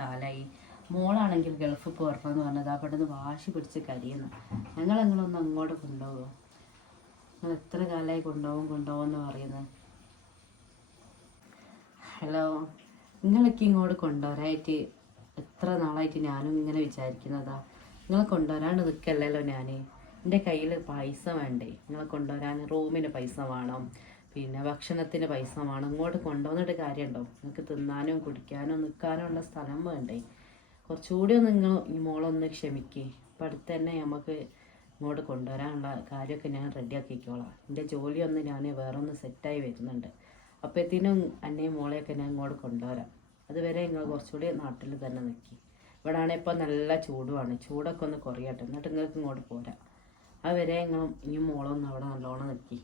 കാലമായി. മോളാണെങ്കിൽ ഗൾഫിൽ പോരണമെന്ന് പറഞ്ഞത് അവിടെ നിന്ന് വാശി പിടിച്ച് കരിയുന്നു. ഞങ്ങളൊന്ന് അങ്ങോട്ട് കൊണ്ടുപോകുമോ? നിങ്ങൾ എത്ര കാലമായി കൊണ്ടുപോകുമെന്ന് പറയുന്നത്? ഹലോ, നിങ്ങളൊക്കെ ഇങ്ങോട്ട് കൊണ്ടുവരാനായിട്ട് എത്ര നാളായിട്ട് ഞാനും ഇങ്ങനെ വിചാരിക്കുന്നതാ. നിങ്ങളെ കൊണ്ടുവരാണ്ട് നിൽക്കല്ലല്ലോ ഞാൻ. എൻ്റെ കയ്യിൽ പൈസ വേണ്ടേ? നിങ്ങളെ കൊണ്ടുവരാൻ റൂമിന് പൈസ വേണം, പിന്നെ ഭക്ഷണത്തിന് പൈസ വേണം. ഇങ്ങോട്ട് കൊണ്ടുവന്നിട്ട് കാര്യമുണ്ടോ? നിങ്ങൾക്ക് തിന്നാനും കുടിക്കാനും നിൽക്കാനും ഉള്ള സ്ഥലം വേണ്ടേ? കുറച്ചുകൂടി ഒന്ന് നിങ്ങൾ ഈ മോളൊന്ന് ക്ഷമിക്കേ. ഇപ്പം അടുത്ത് തന്നെ നമുക്ക് ഇങ്ങോട്ട് കൊണ്ടുവരാനുള്ള കാര്യമൊക്കെ ഞാൻ റെഡിയാക്കിക്കോളാം. എൻ്റെ ജോലിയൊന്ന് ഞാൻ വേറൊന്ന് സെറ്റായി വരുന്നുണ്ട്. അപ്പോഴത്തേനും എന്നെയും മോളെയൊക്കെ ഞാൻ ഇങ്ങോട്ട് കൊണ്ടുവരാം. അതുവരെ നിങ്ങൾ കുറച്ചുകൂടി നാട്ടിൽ തന്നെ നിൽക്കി. ഇവിടെ ആണെങ്കിൽ ഇപ്പോൾ നല്ല ചൂടുമാണ്. ചൂടൊക്കെ ഒന്ന് കുറയട്ടെ, എന്നിട്ട് നിങ്ങൾക്ക് ഇങ്ങോട്ട് പോരാം. അതുവരെ നിങ്ങൾ ഇനിയും മോളൊന്ന് അവിടെ നല്ലോണം നിൽക്കി.